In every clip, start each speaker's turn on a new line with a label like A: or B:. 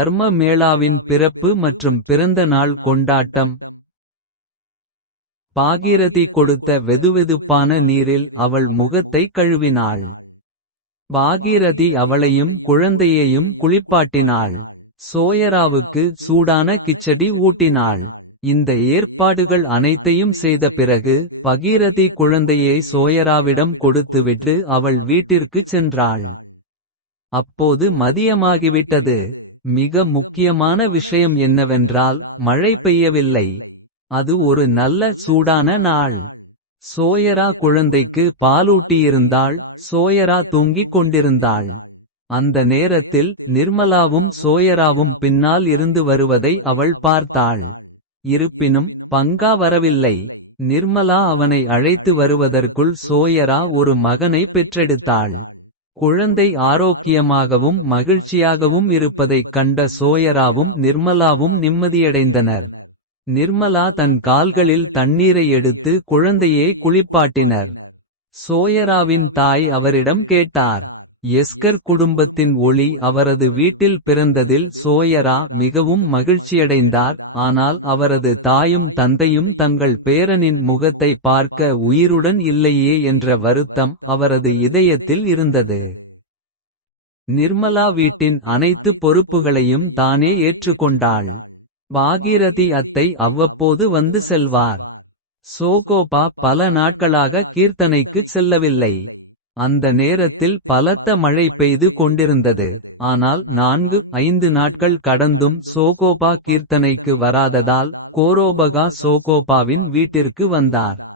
A: கர்ம மேளாவின் பிறப்பு மற்றும் பிறந்த நாள் கொண்டாட்டம் பாகீரதி கொடுத்த வெதுவெதுப்பான நீரில் அவள் முகத்தை கழுவினாள். பாகீரதி அவளையும் குழந்தையையும் குளிப்பாட்டினாள். சோயராவுக்கு சூடான கிச்சடி ஊட்டினாள். இந்த ஏற்பாடுகள் அனைத்தையும் செய்த பிறகு பகீரதி குழந்தையை சோயராவிடம் கொடுத்துவிட்டு அவள் வீட்டிற்குச் சென்றாள். அப்போது மதியமாகிவிட்டது. மிக முக்கியமான விஷயம் என்னவென்றால் மழை பெய்யவில்லை. அது ஒரு நல்ல சூடான நாள். சோயரா குழந்தைக்கு பாலூட்டியிருந்தாள். சோயரா தூங்கிக் கொண்டிருந்தாள். அந்த நேரத்தில் நிர்மலாவும் சோயராவும் பின்னால் இருந்து வருவதை அவள் பார்த்தாள். இருப்பினும் பங்கா வரவில்லை. நிர்மலா அவனை அழைத்து வருவதற்குள் சோயரா ஒரு மகனை பெற்றெடுத்தாள். குழந்தை ஆரோக்கியமாகவும் மகிழ்ச்சியாகவும் இருப்பதைக் கண்ட சோயராவும் நிர்மலாவும் நிம்மதியடைந்தனர். நிர்மலா தன் கால்களில் தண்ணீரை எடுத்து குழந்தையை குளிப்பாட்டினர். சோயராவின் தாய் அவரிடம் கேட்டார். எஸ்கர் குடும்பத்தின் ஒளி அவரது வீட்டில் பிறந்ததில் சோயரா மிகவும் மகிழ்ச்சியடைந்தார். ஆனால் அவரது தாயும் தந்தையும் தங்கள் பேரனின் முகத்தை பார்க்க உயிருடன் இல்லையே என்ற வருத்தம் அவரது இதயத்தில் இருந்தது. நிர்மலா வீட்டின் அனைத்து பொறுப்புகளையும் தானே ஏற்றுக்கொண்டாள். பாகீரதி அத்தை அவ்வப்போது வந்து செல்வார். சோகோபா பல நாட்களாக கீர்த்தனைக்குச் செல்லவில்லை. அந்த நேரத்தில் பலத்த மழை பெய்து கொண்டிருந்தது. ஆனால் நான்கு ஐந்து நாட்கள் கடந்தும் சோகோபா கீர்த்தனைக்கு வராததால். கோரோபகா சோகோபாவின் வீட்டிற்கு வந்தார்.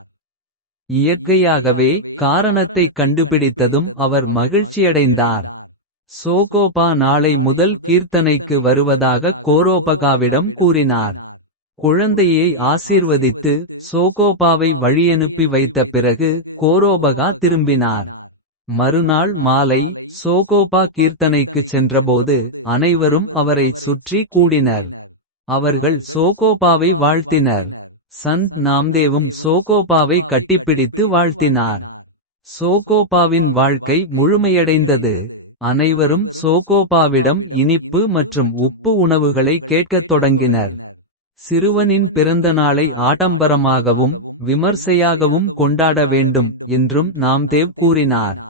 A: இயற்கையாகவே காரணத்தைக் கண்டுபிடித்ததும் அவர் மகிழ்ச்சியடைந்தார். சோகோபா நாளை முதல் கீர்த்தனைக்கு வருவதாக கோரோபகாவிடம் கூறினார். குழந்தையை ஆசீர்வதித்து சோகோபாவை வழியனுப்பி வைத்த பிறகு கோரோபகா திரும்பினார். மறுநாள் மாலை சோகோபா கீர்த்தனைக்குச் சென்றபோது அனைவரும் அவரை சுற்றி கூடினர். அவர்கள் சோகோபாவை வாழ்த்தினர். சந்த் நாம்தேவும் சோகோபாவை கட்டிப்பிடித்து வாழ்த்தினார். சோகோபாவின் வாழ்க்கை முழுமையடைந்தது. அனைவரும் சோகோபாவிடம் இனிப்பு மற்றும் உப்பு உணவுகளை கேட்கத் தொடங்கினர். சிறுவனின் பிறந்த நாளை ஆடம்பரமாகவும் விமர்சையாகவும் கொண்டாட வேண்டும் என்றும் நாம்தேவ் கூறினார்.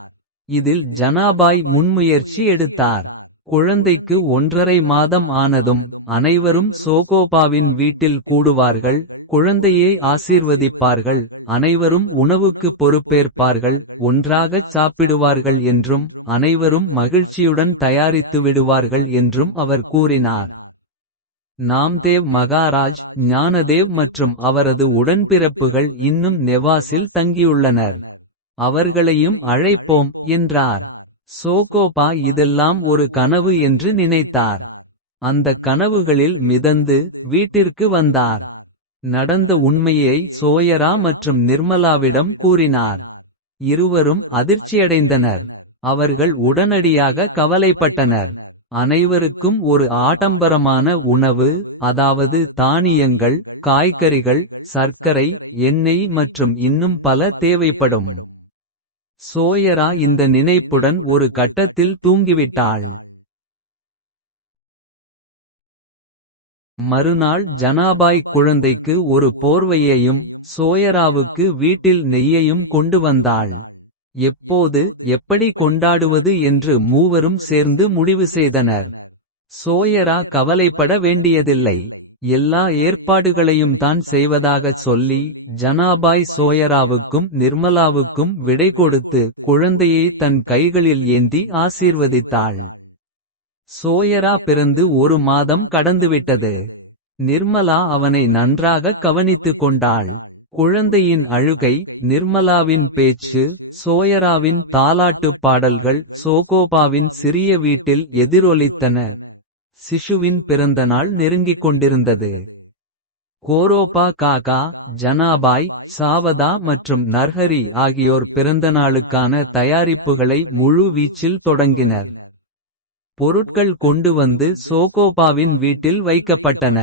A: இதில் ஜனாபாய் முன்முயற்சி எடுத்தார். குழந்தைக்கு ஒன்றரை மாதம் ஆனதும் அனைவரும் சோகோபாவின் வீட்டில் கூடுவார்கள். குழந்தையை ஆசீர்வதிப்பார்கள் அனைவரும் உணவுக்கு பொறுப்பேற்பார்கள். ஒன்றாகச் சாப்பிடுவார்கள் என்றும் அனைவரும் மகிழ்ச்சியுடன் தயாரித்து விடுவார்கள் என்றும் அவர் கூறினார். நாம்தேவ் மகாராஜ் ஞானதேவ் மற்றும் அவரது உடன்பிறப்புகள் இன்னும் நெவாஸில் தங்கியுள்ளனர். அவர்களையும் அழைப்போம் என்றார். சோகோபா இதெல்லாம் ஒரு கனவு என்று நினைத்தார். அந்த கனவுகளில் மிதந்து வீட்டிற்கு வந்தார். நடந்த உண்மையை சோயரா மற்றும் நிர்மலாவிடம் கூறினார். இருவரும் அதிர்ச்சியடைந்தனர். அவர்கள் உடனடியாக கவலைப்பட்டனர். அனைவருக்கும் ஒரு ஆடம்பரமான உணவு அதாவது தானியங்கள். காய்கறிகள் சர்க்கரை எண்ணெய் மற்றும் இன்னும் பல தேவைப்படும். சோயரா இந்த நினைப்புடன் ஒரு கட்டத்தில் தூங்கிவிட்டாள். மறுநாள் ஜனாபாய் குழந்தைக்கு ஒரு போர்வையையும். சோயராவுக்கு வீட்டில் நெய்யையும் கொண்டு வந்தாள். எப்போது எப்படி கொண்டாடுவது என்று மூவரும் சேர்ந்து முடிவு செய்தனர். சோயரா கவலைப்பட வேண்டியதில்லை. எல்லா ஏற்பாடுகளையும் தான் செய்வதாகச் சொல்லி. ஜனாபாய் சோயராவுக்கும் நிர்மலாவுக்கும் விடை கொடுத்து. குழந்தையை தன் கைகளில் ஏந்தி ஆசீர்வதித்தாள். சோயரா பிறந்து ஒரு மாதம் கடந்துவிட்டது. நிர்மலா அவனை நன்றாக கவனித்துக் கொண்டாள். குழந்தையின் அழுகை நிர்மலாவின் பேச்சு சோயராவின் தாலாட்டுப் பாடல்கள் சோகோபாவின் சிறிய வீட்டில் எதிரொலித்தன. சிஷுவின் பிறந்தநாள் நெருங்கிக் கொண்டிருந்தது. கோரோபா காகா ஜனாபாய் சாவதா மற்றும் நர்ஹரி ஆகியோர் பிறந்தநாளுக்கான தயாரிப்புகளை முழு வீச்சில் தொடங்கினர். பொருட்கள் கொண்டு வந்து சோகோபாவின் வீட்டில் வைக்கப்பட்டன.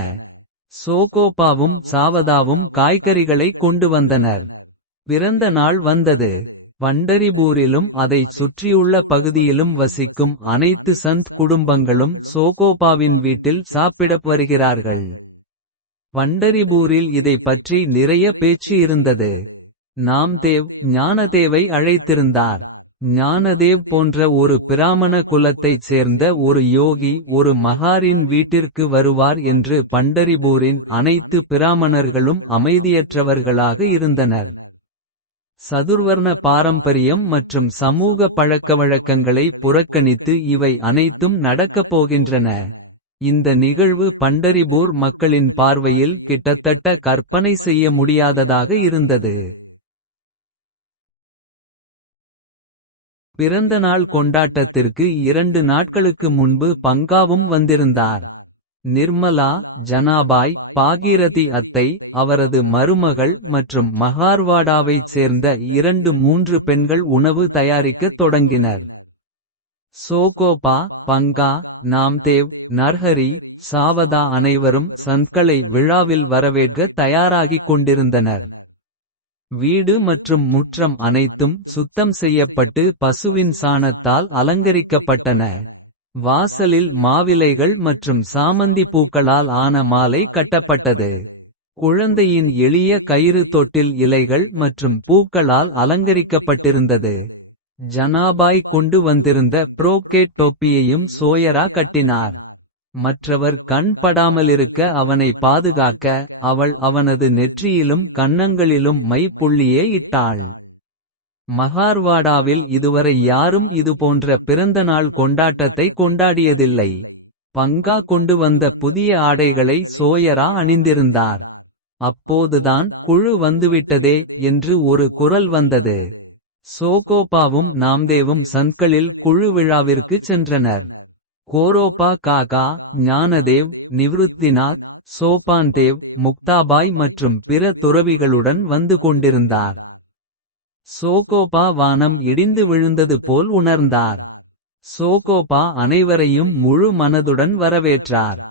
A: சோகோபாவும் சாவதாவும் காய்கறிகளை கொண்டு வந்தனர். பிறந்த நாள் வந்தது. பண்டரிபூரிலும் அதைச் சுற்றியுள்ள பகுதியிலும் வசிக்கும் அனைத்து சந்த் குடும்பங்களும் சோகோபாவின் வீட்டில் சாப்பிடப் வருகிறார்கள். பண்டரிபூரில் இதை பற்றி நிறைய பேச்சு இருந்தது. நாம்தேவ் ஞானதேவை அழைத்திருந்தார். ஞானதேவ் போன்ற ஒரு பிராமண குலத்தைச் சேர்ந்த ஒரு யோகி ஒரு மகாரின் வீட்டிற்கு வருவார் என்று பண்டரிபூரின் அனைத்து பிராமணர்களும் அமைதியற்றவர்களாக இருந்தனர். சதுர்வர்ண பாரம்பரியம் மற்றும் சமூக பழக்கவழக்கங்களை புறக்கணித்து இவை அனைத்தும் நடக்கப் போகின்றன. இந்த நிகழ்வு பண்டரிபூர் மக்களின் பார்வையில் கிட்டத்தட்ட கற்பனை செய்ய முடியாததாக இருந்தது. பிறந்தநாள் கொண்டாட்டத்திற்கு இரண்டு நாட்களுக்கு முன்பு பங்காவும் வந்திருந்தார். நிர்மலா ஜனாபாய் பாகீரதி அத்தை அவரது மருமகள் மற்றும் மகார்வாடாவைச் சேர்ந்த இரண்டு மூன்று பெண்கள் உணவு தயாரிக்கத் தொடங்கினர். சோகோபா பங்கா நாம்தேவ் நர்ஹரி சாவதா அனைவரும் சந்த்களை விழாவில் வரவேற்க தயாராகிக் கொண்டிருந்தனர். வீடு மற்றும் முற்றம் அனைத்தும் சுத்தம் செய்யப்பட்டு பசுவின் சாணத்தால் அலங்கரிக்கப்பட்டன. வாசலில் மாவிலைகள் மற்றும் சாமந்தி பூக்களால் ஆன மாலை கட்டப்பட்டது. குழந்தையின் எளிய கயிறு தொட்டில் இலைகள் மற்றும் பூக்களால் அலங்கரிக்கப்பட்டிருந்தது. ஜனாபாய் கொண்டு வந்திருந்த புரோகேட் தொப்பியையும் சோயரா கட்டினார். மற்றவர் கண் படாமலிருக்க அவனை பாதுகாக்க அவள் அவனது நெற்றியிலும் கன்னங்களிலும் மை புள்ளியே இட்டாள். மகார்வாடாவில் இதுவரை யாரும் இதுபோன்ற பிறந்தநாள் கொண்டாட்டத்தை கொண்டாடியதில்லை. பங்கா கொண்டு வந்த புதிய ஆடைகளை சோயரா அணிந்திருந்தார். அப்போதுதான் குழு வந்துவிட்டதே என்று ஒரு குரல் வந்தது. சோகோபாவும் நாம்தேவும் சந்த்களில் குழு விழாவிற்கு சென்றனர். கோரோபா காகா ஞானதேவ் நிவ்ருத்திநாத் சோபான்தேவ் முக்தாபாய் மற்றும் பிற துறவிகளுடன் வந்து கொண்டிருந்தார். சோகோபா வானம் இடிந்து விழுந்தது போல் உணர்ந்தார். சோகோபா அனைவரையும் முழு மனதுடன் வரவேற்றார்.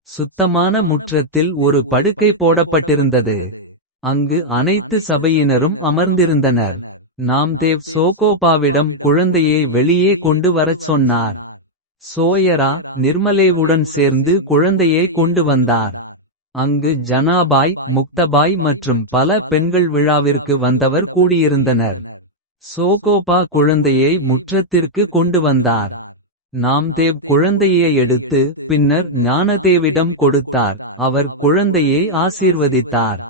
A: சுத்தமான முற்றத்தில் ஒரு படுக்கை போடப்பட்டிருந்தது. அங்கு அனைத்து சபையினரும் அமர்ந்திருந்தனர். நாம்தேவ் சோகோபாவிடம் குழந்தையை வெளியே கொண்டு வரச் சொன்னார். சோயரா நிர்மலேவுடன் சேர்ந்து குழந்தையை கொண்டு வந்தார். அங்கு ஜனாபாய் முக்தபாய் மற்றும் பல பெண்கள் விழாவிற்கு வந்தவர் கூடியிருந்தனர். சோகோபா குழந்தையை முற்றத்திற்கு கொண்டு வந்தார். நாம்தேவ் குழந்தையை எடுத்து பின்னர் ஞானதேவிடம் கொடுத்தார். அவர் குழந்தையை ஆசீர்வதித்தார்.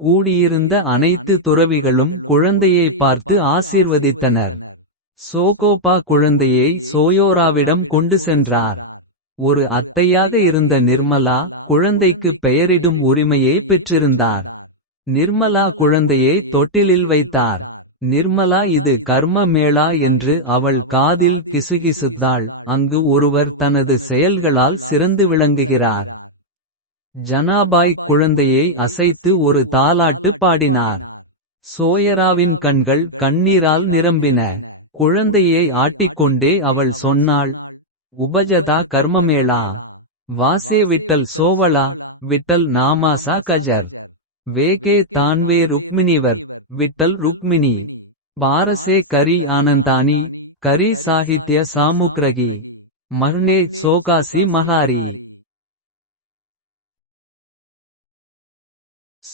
A: கூடியிருந்த அனைத்து துறவிகளும் குழந்தையை பார்த்து ஆசீர்வதித்தனர். சோகோபா குழந்தையை சோயோராவிடம் கொண்டு சென்றார். ஒரு அத்தையாக இருந்த நிர்மலா குழந்தைக்கு பெயரிடும் உரிமையை பெற்றிருந்தார். நிர்மலா குழந்தையை தொட்டிலில் வைத்தார். நிர்மலா இது கர்ம மேளா என்று அவள் காதில் கிசுகிசுத்தாள் அங்கு ஒருவர் தனது செயல்களால் சிறந்து விளங்குகிறார். ஜனாபாய் குழந்தையை அசைத்து ஒரு தாலாட்டு பாடினார். சோயராவின் கண்கள் கண்ணீரால் நிரம்பின. குழந்தையை ஆட்டிக்கொண்டே அவள் சொன்னாள். உபஜதா கர்மமேளா வாசே விட்டல் சோவளா விட்டல் நாமாசா கஜர். வேகே தான்வே ருக்மிணிவர் விட்டல் ருக்மிணி. பாரசே கரி ஆனந்தானி கரி சாகித்ய சாமுக்ரகி. மர்னே சோகாசி மகாரி.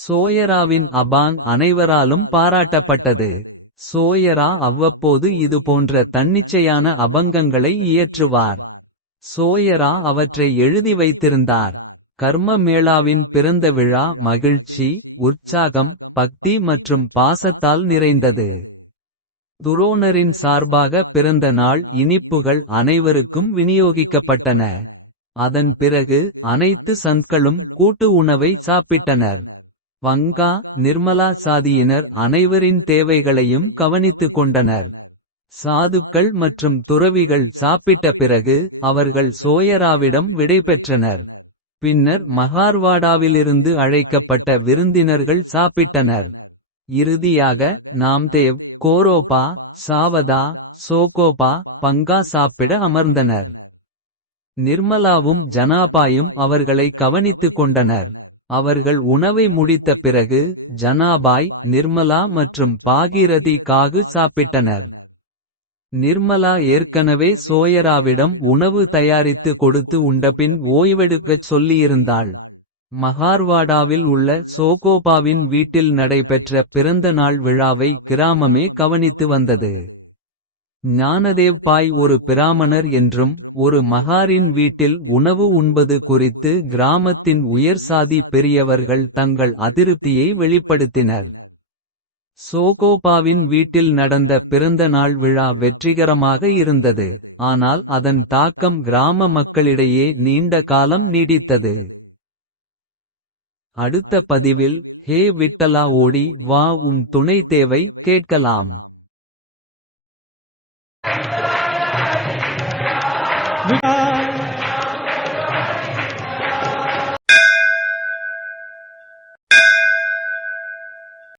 A: சோயராவின் அபாங் அனைவராலும் பாராட்டப்பட்டது. சோயரா அவ்வப்போது இது போன்ற தன்னிச்சையான அபங்கங்களை இயற்றுவார். சோயரா அவற்றை எழுதி வைத்திருந்தார். கர்ம மேளாவின் பிறந்த விழா மகிழ்ச்சி உற்சாகம் பக்தி மற்றும் பாசத்தால் நிறைந்தது. துரோணரின் சார்பாக பிறந்த நாள் இனிப்புகள் அனைவருக்கும் விநியோகிக்கப்பட்டன. அதன் பிறகு அனைத்து சந்த்களும் கூட்டு உணவை சாப்பிட்டனர். வங்கா நிர்மலா சாதியினர் அனைவரின் தேவைகளையும் கவனித்துக் கொண்டனர். சாதுக்கள் மற்றும் துறவிகள் சாப்பிட்ட பிறகு அவர்கள் சோயராவிடம் விடைபெற்றனர். பின்னர் மகார்வாடாவிலிருந்து அழைக்கப்பட்ட விருந்தினர்கள் சாப்பிட்டனர். இறுதியாக நாம்தேவ் கோரோபா சாவதா சோகோபா பங்கா சாப்பிட அமர்ந்தனர். நிர்மலாவும் ஜனாபாயும் அவர்களை கவனித்துக் கொண்டனர். அவர்கள் உணவை முடித்த பிறகு ஜனாபாய் நிர்மலா மற்றும் பாகீரதி காகு சாப்பிட்டனர் நிர்மலா ஏற்கனவே சோயராவிடம் உணவு தயாரித்து கொடுத்து உண்டபின் ஓய்வெடுக்கச் சொல்லியிருந்தாள். மகார்வாடாவில் உள்ள சோகோபாவின் வீட்டில் நடைபெற்ற பிறந்தநாள் விழாவை கிராமமே கவனித்து வந்தது. ஞானதேவ் பாய் ஒரு பிராமணர் என்றும் ஒரு மகாரின் வீட்டில் உணவு உண்பது குறித்து கிராமத்தின் உயர்சாதி பெரியவர்கள் தங்கள் அதிருப்தியை வெளிப்படுத்தினர். சோகோபாவின் வீட்டில் நடந்த பிறந்த நாள் விழா வெற்றிகரமாக இருந்தது. ஆனால் அதன் தாக்கம் கிராம மக்களிடையே நீண்ட காலம் நீடித்தது. அடுத்த பதிவில் ஹே விட்டலா ஓடி வா உன் துணை தேவை கேட்கலாம்.
B: विठा